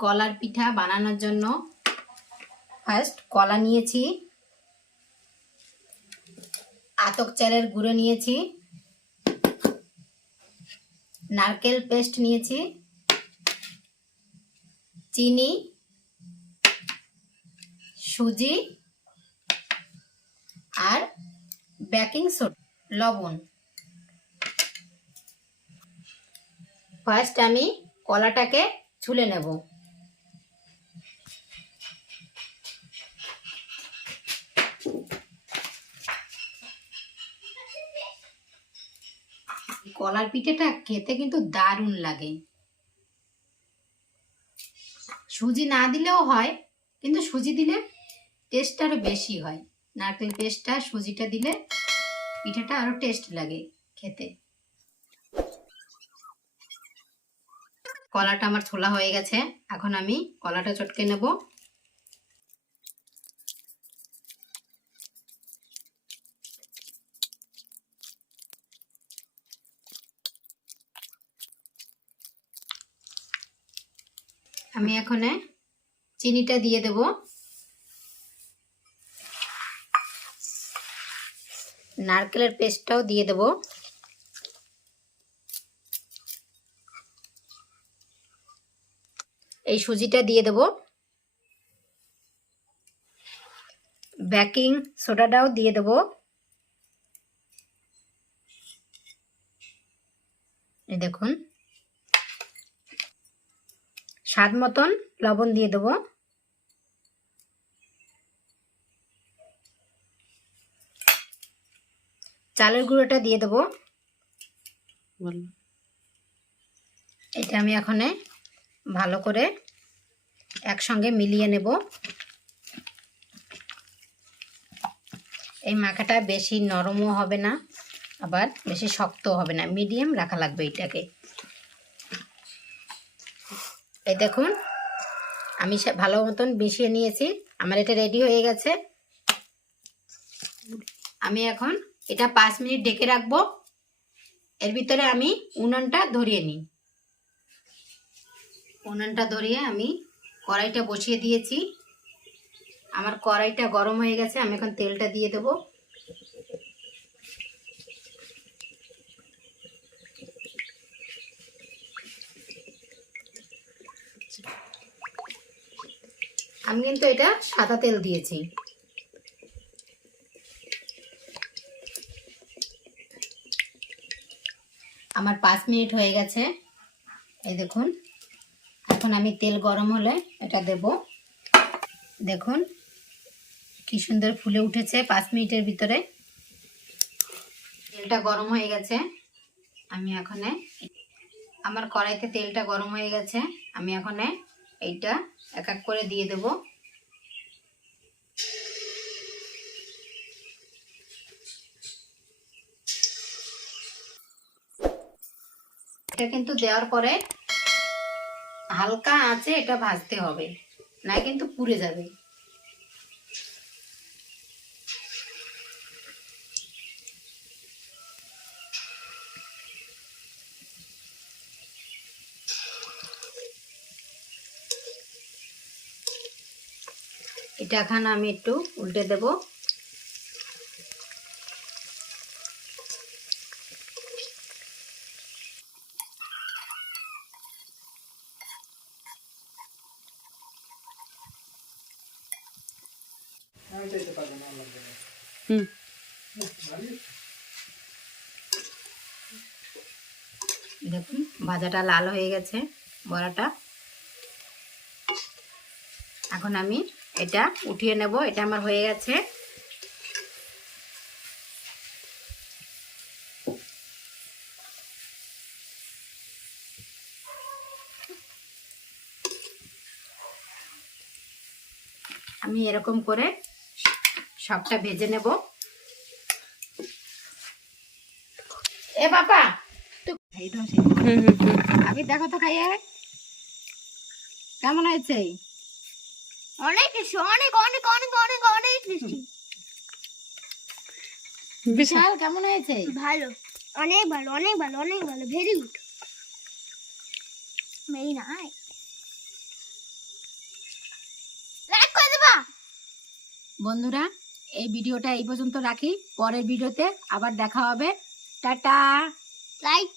কলার পিঠা বানানোর জন্য ফার্স্ট কলা নিয়েছি। আতক চালের গুঁড়ো নিয়েছি। নারকেল পেস্ট নিয়েছি। চিনি। সুজি। আর বেকিং সোডা লবণ। ফার্স্ট আমি কলাটাকে ছুলে নেব। কলার পিঠেটা খেতে কিন্তু দারুণ লাগে। সুজি না দিলেও হয়, কিন্তু সুজি দিলে টেস্টটা আরও বেশি হয়। নারকেল পেস্টটা সুজিটা দিলে পিঠাটা আরও টেস্ট লাগে খেতে। কলাটা আমার ছোলা হয়ে গেছে, এখন আমি কলাটা চটকে নেব। আমি এখানে চিনিটা দিয়ে দেব। নারকেলের পেস্টটাও দিয়ে দেব। এই সুজিটা দিয়ে দেব। বেকিং সোডাটাও দিয়ে দেব। দেখুন। স্বাদ মতন লবণ দিয়ে দেব। চালের গুঁড়োটা দিয়ে দেব। এটা আমি এখানে ভালো করে একসঙ্গে মিলিয়ে নেব। এই মাখাটা বেশি নরমও হবে না আবার বেশি শক্ত হবে না মিডিয়াম রাখা লাগবে এটাকে। এই দেখুন, আমি ভালো মতন মিশিয়ে নিয়েছি। আমার এটা রেডি হয়ে গেছে। আমি এখন এটা পাঁচ মিনিট ডেকে রাখব। এর ভিতরে আমি উনুনটা ধরিয়ে নিই। উনুনটা ধরিয়ে আমি কড়াইটা বসিয়ে দিয়েছি। আমার কড়াইটা গরম হয়ে গেছে, আমি এখন তেলটা দিয়ে দেব। আমি কিন্তু এটা সাদা তেল দিয়েছি। আমার পাঁচ মিনিট হয়ে গেছে। এই দেখুন, এখন আমি তেল গরম হলে এটা দেব। দেখুন, কি সুন্দর ফুলে উঠেছে পাঁচ মিনিটের ভিতরে। তেলটা গরম হয়ে গেছে। আমি এখানে, আমার কড়াইতে তেলটা গরম হয়ে গেছে। আমি এখানে এইটা এক এক করে দিয়ে দেব। এটা কিন্তু দেওয়ার পরে হালকা আছে এটা ভাজতে হবে, না কিন্তু পুড়ে যাবে। এটা এখন আমি একটু উল্টে দেব। হুম। দেখুন ভাজাটা লাল হয়ে গেছে বড়াটা। এখন আমি এটা উঠিয়ে নেব এটা আমার হয়ে গেছে। আমি এরকম করে সবটা ভেজে নেব। এ বাবা আবি দেখো তো খাইয়ে। কেমন হয়েছে? অনেক অনেক অনেক অনেক অনেক অনেক মিষ্টি বিশাল কেমন হয়েছে? ভালো অনেক ভালো অনেক ভালো অনেক ভালো ভেরি গুড ভেরি নাই। বন্ধুরা এই ভিডিওটা এই পর্যন্ত রাখি। পরের ভিডিওতে আবার দেখা হবে। টাটা। লাইক